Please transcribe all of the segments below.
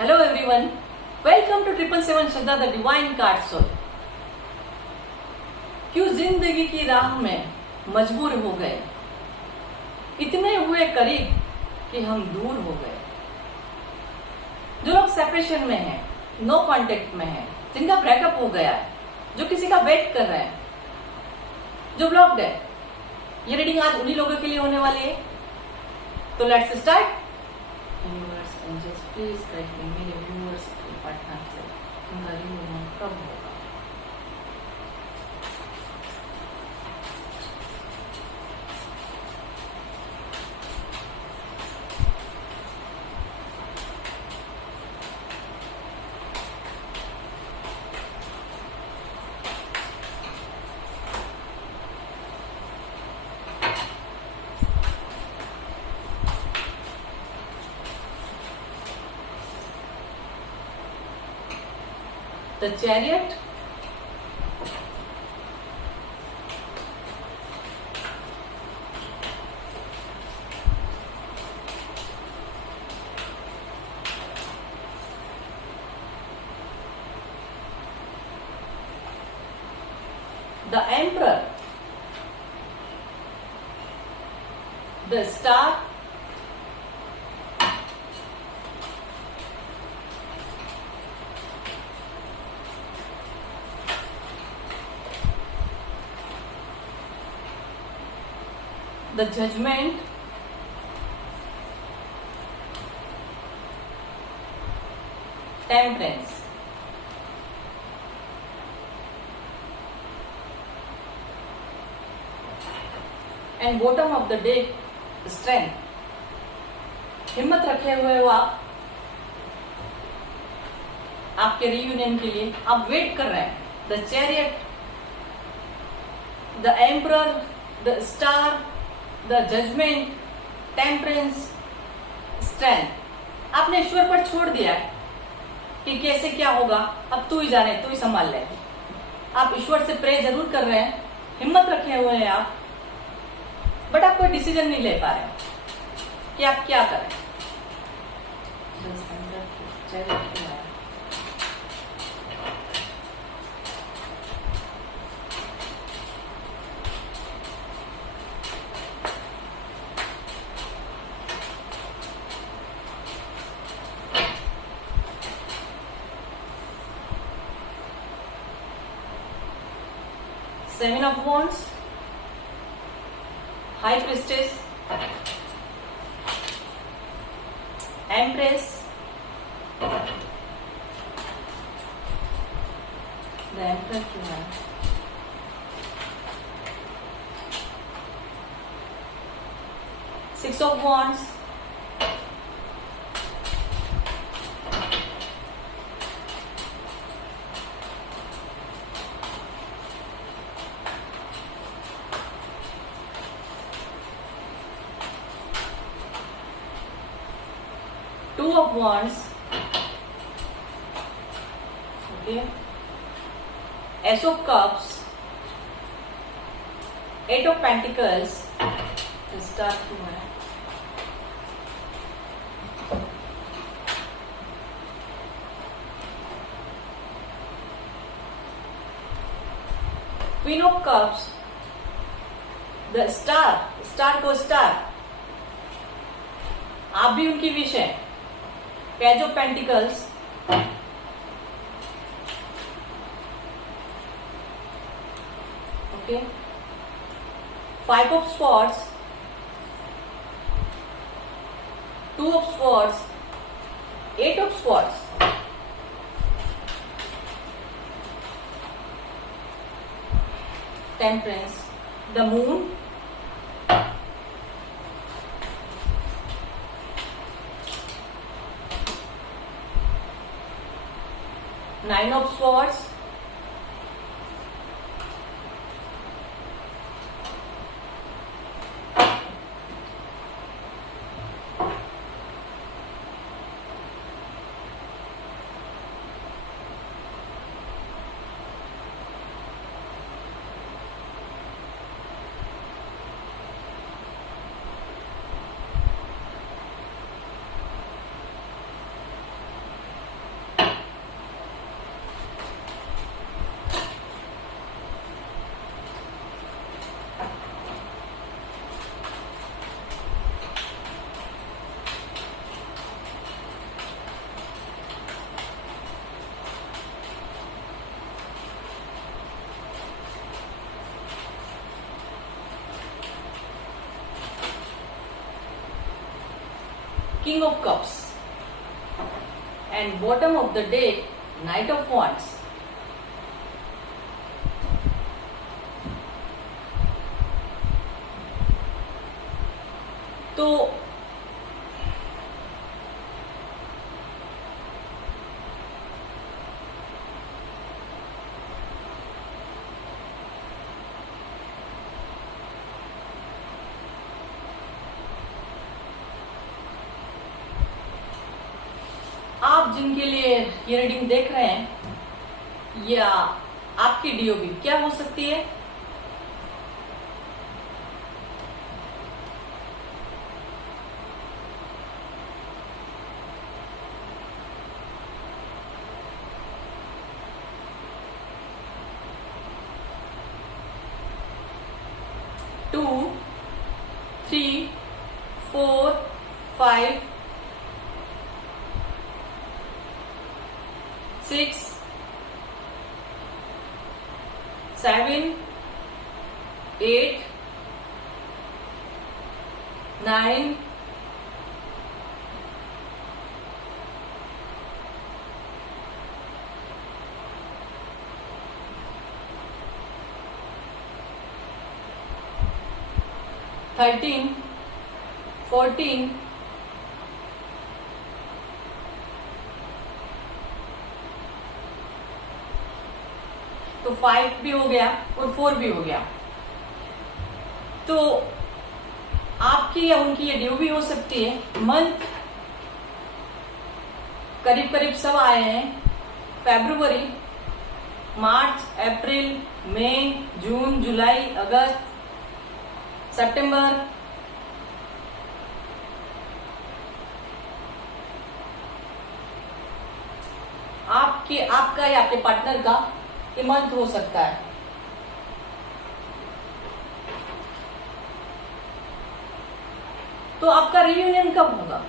Hello everyone, welcome to 777 Shraddha the divine card soul. क्यों जिंदगी की राह में मजबूर हो गए, इतने हुए करीब कि हम दूर हो गए। जो लोग सेपरेशन में हैं, नो कांटेक्ट में हैं, जिनका ब्रेकअप हो गया है, जो किसी का वेट कर रहे हैं, जो ब्लॉक्ड है, ये रीडिंग आज उन्हीं लोगों के लिए होने वाली है। तो let's start. Universe angels please guide me, मेरे व्यूअर्स के पार्टनर से उनका रियूनियन कब होगा। The Chariot, the Emperor, the Star, the Judgment, Temperance, and bottom of the deck, Strength। हिम्मत रखे हुए हो आप, आपके रियूनियन के लिए आप वेट कर रहे हैं। The chariot, the emperor, the star, the judgement, temperance, strength. आपने ईश्वर पर छोड़ दिया है कि कैसे क्या होगा, अब तू ही जाने, तू ही संभाल ले। आप ईश्वर से प्रे जरूर कर रहे हैं, हिम्मत रखे हुए हैं आप, बट आप कोई डिसीजन नहीं ले पा रहे कि आप क्या करें। Seven of Wands, High Priestess, Empress, the Emperor क्यों है? Six of Wands, Two of Wands, okay, Ace of Cups, Eight of Pentacles, Star क्यों है? Queen of Cups, the Star को Star, आप भी उनकी विश है। Page of Pentacles, okay, Five of Swords, Two of Swords, Eight of Swords, Temperance, the Moon, Nine of Swords, King of Cups, and bottom of the deck, Knight of Wands. तो आप जिनके लिए ये reading देख रहे हैं या आपकी डीओबी क्या हो सकती है? टू, 3, 4, 5, 6, 7, 8, 9, 13, 14, 5 भी हो गया और 4 भी हो गया। तो आपकी या उनकी ये ड्यू भी हो सकती है। मंथ करीब करीब सब आए हैं। फरवरी, मार्च, अप्रैल, मई, जून, जुलाई, अगस्त, सितंबर, आपका या आपके पार्टनर का ये मंथ हो सकता है। तो आपका रियूनियन कब होगा?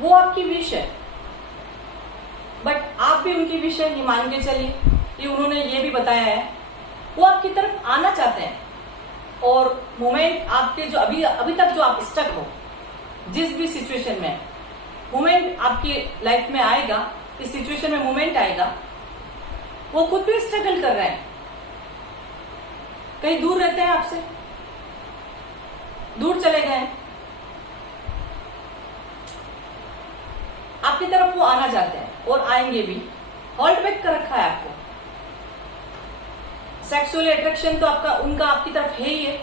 वो आपकी विश है, बट आप भी उनकी विश है, ये मान के चलिए कि उन्होंने ये भी बताया है वो आपकी तरफ आना चाहते हैं। और मोमेंट आपके जो अभी तक जो आप स्टक हो जिस भी सिचुएशन में, मोमेंट आपकी लाइफ में आएगा, इस सिचुएशन में मोमेंट आएगा, वो खुद भी स्ट्रगल कर रहे हैं। कहीं दूर रहते हैं आपसे, दूर चले गए, आपकी तरफ वो आना चाहते हैं और आएंगे भी। होल्ड बैक कर रखा है आपको। सेक्सुअल अट्रैक्शन तो आपका उनका आपकी तरफ है ही है।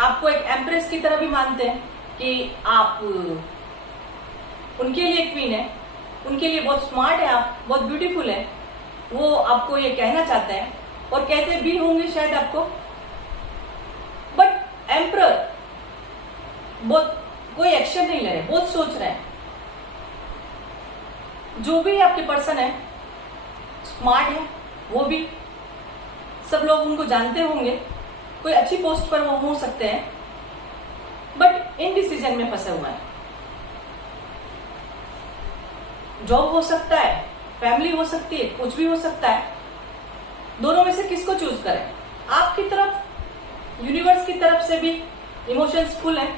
आपको एक एम्प्रेस की तरह भी मानते हैं कि आप उनके लिए क्वीन है, उनके लिए बहुत स्मार्ट है, आप बहुत ब्यूटीफुल है। वो आपको ये कहना चाहते हैं और कहते भी होंगे शायद आपको। बट एम्परर बहुत कोई एक्शन नहीं ले रहे, बहुत सोच रहे हैं। जो भी आपके पर्सन है स्मार्ट है, वो भी सब लोग उनको जानते होंगे, कोई अच्छी पोस्ट पर वो हो सकते हैं, बट इनडिसीजन में फंसे हुए हैं। जॉब हो सकता है, फैमिली हो सकती है, कुछ भी हो सकता है। दोनों में से किसको चूज करें? आपकी तरफ, यूनिवर्स की तरफ से भी इमोशंस फुल है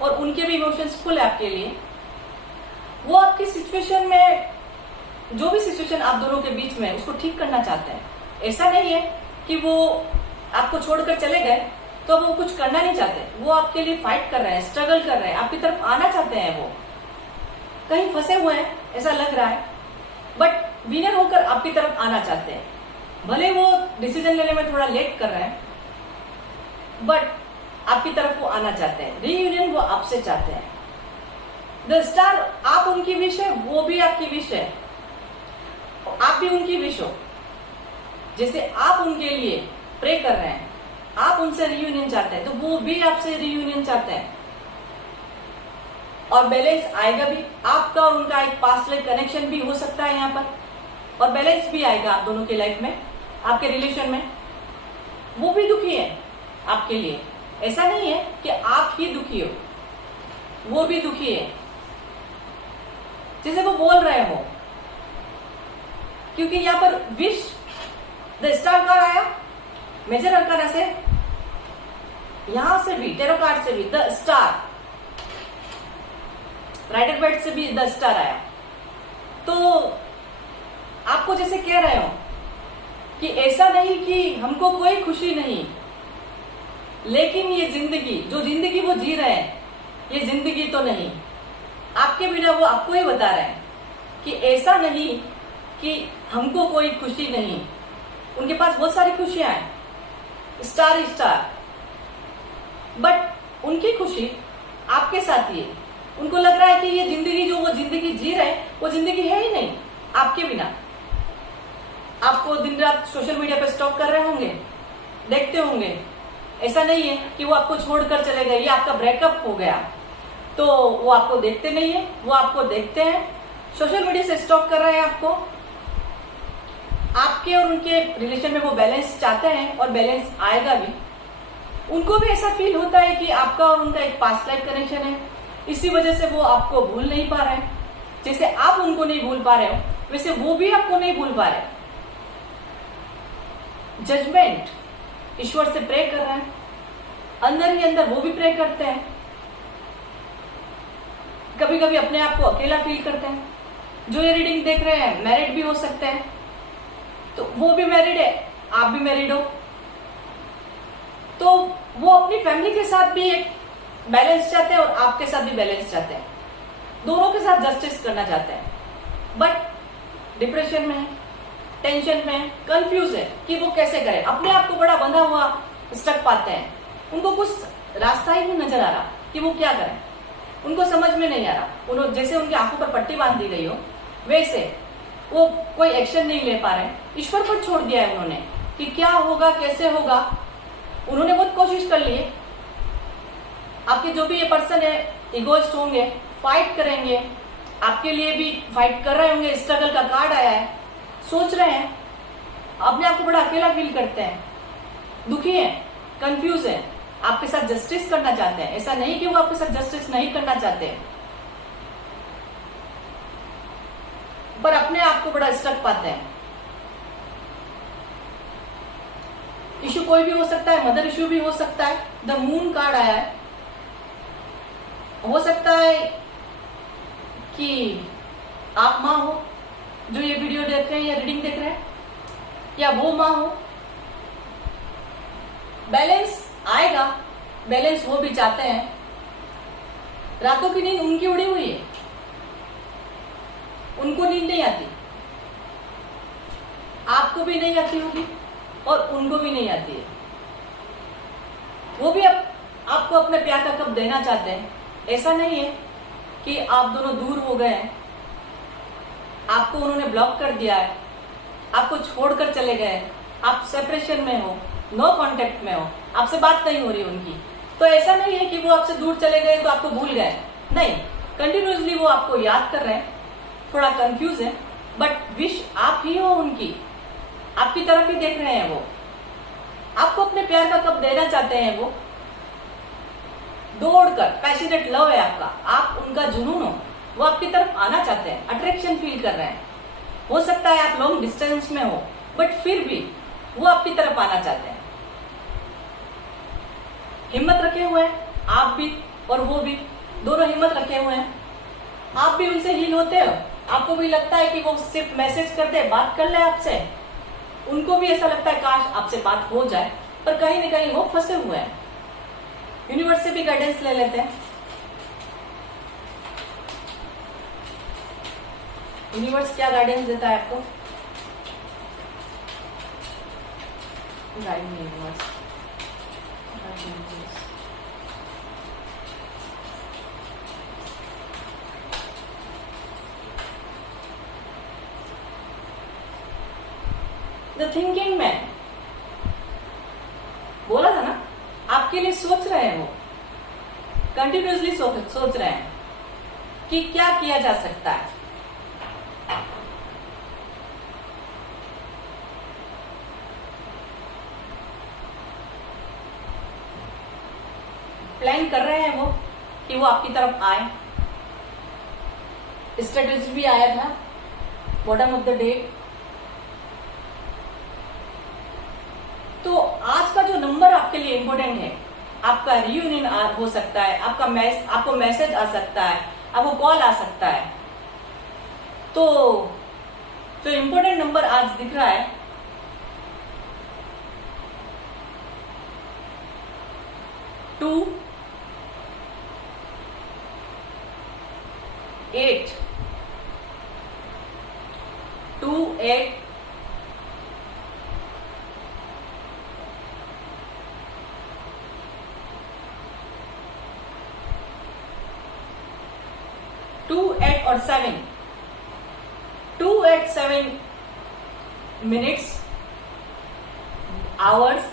और उनके भी इमोशंस फुल है आपके लिए। वो आपकी सिचुएशन में, जो भी सिचुएशन आप दोनों के बीच में, उसको ठीक करना चाहते हैं। ऐसा नहीं है कि वो आपको छोड़कर चले गए तो वो कुछ करना नहीं चाहते। वो आपके लिए फाइट कर रहे हैं, स्ट्रगल कर रहे हैं, आपकी तरफ आना चाहते हैं। वो कहीं फंसे हुए हैं ऐसा लग रहा है, बट विनर होकर आपकी तरफ आना चाहते हैं। भले वो डिसीजन लेने में थोड़ा लेट कर रहे हैं, बट आपकी तरफ वो आना चाहते हैं। रीयूनियन वो आपसे चाहते हैं। द स्टार, आप उनकी विश है, वो भी आपकी विश है, आप भी उनकी विश हो। जैसे आप उनके लिए प्रे कर रहे हैं, आप उनसे रियूनियन चाहते हैं, तो वो भी आपसे रियूनियन चाहते हैं। और बैलेंस आएगा भी। आपका और उनका एक पास्ट लाइफ कनेक्शन भी हो सकता है यहाँ पर, और बैलेंस भी आएगा आप दोनों के लाइफ में, आपके रिलेशन में। वो भी दुखी है आपके लिए, ऐसा नहीं है कि आप ही दुखी हो, वो भी दुखी है। जैसे वो बोल रहे हो क्योंकि यहाँ पर विश द स्टार कार्ड आया, मेजर अरकाना से, यहां से भी टेरो कार्ड से भी द स्टार, राइडर बेड से भी द स्टार आया। तो आपको जैसे कह रहे हो कि ऐसा नहीं कि हमको कोई खुशी नहीं, लेकिन ये जिंदगी, जो जिंदगी वो जी रहे हैं, ये जिंदगी तो नहीं, आपके बिना वो आपको ही बता रहे हैं कि ऐसा नहीं कि हमको कोई खुशी नहीं, उनके पास बहुत सारी खुशियां हैं, स्टार ही स्टार, बट उनकी खुशी आपके साथ ही है। उनको लग रहा है कि ये जिंदगी, जो वो जिंदगी जी रहे हैं, वो जिंदगी है ही नहीं आपके बिना। आपको दिन रात सोशल मीडिया पे स्टॉक कर रहे होंगे, देखते होंगे, ऐसा नहीं है कि वो आपको छोड़कर चले गए, ये आपका ब्रेकअप हो गया तो वो आपको देखते नहीं है, वो आपको देखते हैं, सोशल मीडिया से स्टॉक कर रहे हैं आपको। आपके और उनके रिलेशन में वो बैलेंस चाहते हैं और बैलेंस आएगा भी। उनको भी ऐसा फील होता है कि आपका और उनका एक पास्ट लाइफ कनेक्शन है, इसी वजह से वो आपको भूल नहीं पा रहे हैं। जैसे आप उनको नहीं भूल पा रहे हो, वैसे वो भी आपको नहीं भूल पा रहे। जजमेंट, ईश्वर से प्रे कर रहे हैं, अंदर ही अंदर वो भी प्रे करते हैं। कभी कभी अपने आप को अकेला फील करते हैं। जो ये रीडिंग देख रहे हैं मैरिड भी हो सकते हैं, तो वो भी मैरिड है, आप भी मैरिड हो, तो वो अपनी फैमिली के साथ भी एक बैलेंस चाहते हैं और आपके साथ भी बैलेंस चाहते हैं, दोनों के साथ जस्टिस करना चाहते हैं, बट डिप्रेशन में है, टेंशन में है, कंफ्यूज है कि वो कैसे करें। अपने आप को बड़ा बंधा हुआ स्टक पाते हैं, उनको कुछ रास्ता ही नहीं नजर आ रहा कि वो क्या करें, उनको समझ में नहीं आ रहा। उन्होंने जैसे उनकी आंखों पर पट्टी बांध दी गई हो, वैसे वो कोई एक्शन नहीं ले पा रहे, ईश्वर पर छोड़ दिया है उन्होंने कि क्या होगा, कैसे होगा। उन्होंने बहुत कोशिश कर ली है। आपके जो भी ये पर्सन है, इगोइस्ट होंगे, फाइट करेंगे, आपके लिए भी फाइट कर रहे होंगे। स्ट्रगल का कार्ड आया है, सोच रहे हैं, अपने आप को बड़ा अकेला फील करते हैं, दुखी हैं, कंफ्यूज हैं, आपके साथ जस्टिस करना चाहते हैं। ऐसा नहीं कि वो आपके साथ जस्टिस नहीं करना चाहते, पर अपने आप को बड़ा स्टक पाते हैं। इशू कोई भी हो सकता है, मदर इशू भी हो सकता है। द मून कार्ड आया है, हो सकता है कि आप माँ हो जो ये वीडियो देख रहे हैं या रीडिंग देख रहे हैं, या वो माँ हो। बैलेंस आएगा, बैलेंस वो भी चाहते हैं। रातों की नींद उनकी उड़ी हुई है, उनको नींद नहीं आती, आपको भी नहीं आती होगी और उनको भी नहीं आती है। वो भी आपको अपने प्यार का कप देना चाहते हैं। ऐसा नहीं है कि आप दोनों दूर हो गए हैं, आपको उन्होंने ब्लॉक कर दिया है, आपको छोड़कर चले गए, आप सेपरेशन में हो, नो कांटेक्ट में हो, आपसे बात नहीं हो रही उनकी। तो ऐसा नहीं है कि वो आपसे दूर चले गए तो आपको भूल गए, नहीं, कंटिन्यूसली वो आपको याद कर रहे हैं, थोड़ा कंफ्यूज है, बट विश आप ही हो उनकी, आपकी तरफ ही देख रहे हैं। वो आपको अपने प्यार का कप देना चाहते हैं, वो दौड़कर, पैशनेट लव है आपका, आप उनका जुनून हो, वो आपकी तरफ आना चाहते हैं, अट्रैक्शन फील कर रहे हैं। हो सकता है आप लॉन्ग डिस्टेंस में हो, बट फिर भी वो आपकी तरफ आना चाहते हैं। हिम्मत रखे हुए हैं आप भी और वो भी, दोनों हिम्मत रखे हुए हैं। आप भी उनसे हील होते हो, आपको भी लगता है कि वो सिर्फ मैसेज कर दे, बात कर ले आपसे। उनको भी ऐसा लगता है काश आपसे बात हो जाए, पर कहीं न कहीं वो फंसे हुए हैं। यूनिवर्स से भी गाइडेंस ले लेते हैं। यूनिवर्स क्या गाइडेंस देता है आपको? Guide universe, the thinking man, बोला था ना, आपके लिए सोच रहे हैं, वो कंटिन्यूसली सोच रहे हैं कि क्या किया जा सकता है। प्लान कर रहे हैं वो कि वो आपकी तरफ आए। स्ट्रेटेजी भी आया था, बॉटम ऑफ द डे, तो आज का जो नंबर आपके लिए इंपॉर्टेंट है, आपका रियूनियन हो सकता है, आपको मैसेज आ सकता है, आपको कॉल आ सकता है। तो जो इंपॉर्टेंट नंबर आज दिख रहा है 2 8 2 8 2 8 और 7 2 8 7 मिनट्स, आवर्स,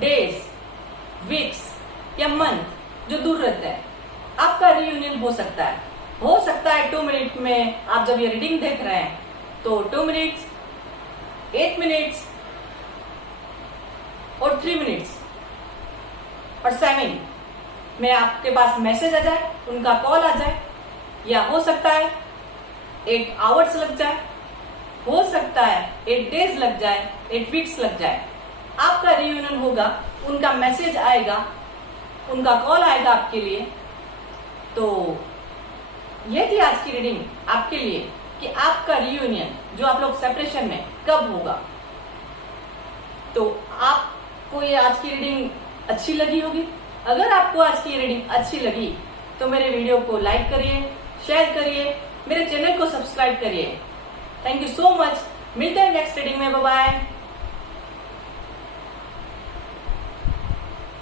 डेज, वीक्स या मंथ जो दूर रहता है, आपका रियूनियन हो सकता है। 2 मिनट में आप जब ये रीडिंग देख रहे हैं तो 2 मिनट्स, 8 मिनट्स और 3 मिनट्स और 7 में आपके पास मैसेज आ जाए, उनका कॉल आ जाए, या हो सकता है 8 आवर्स लग जाए, हो सकता है 8 डेज लग जाए, 8 वीक्स लग जाए। आपका रियूनियन होगा, उनका मैसेज आएगा, उनका कॉल आएगा आपके लिए। तो यह थी आज की रीडिंग आपके लिए कि आपका रियूनियन जो आप लोग सेपरेशन में कब होगा। तो आपको ये आज की रीडिंग अच्छी लगी होगी। अगर आपको आज की रीडिंग अच्छी लगी तो मेरे वीडियो को लाइक करिए, शेयर करिए, मेरे चैनल को सब्सक्राइब करिए। Thank you so much. मिलते हैं नेक्स्ट रीडिंग में। Bye bye.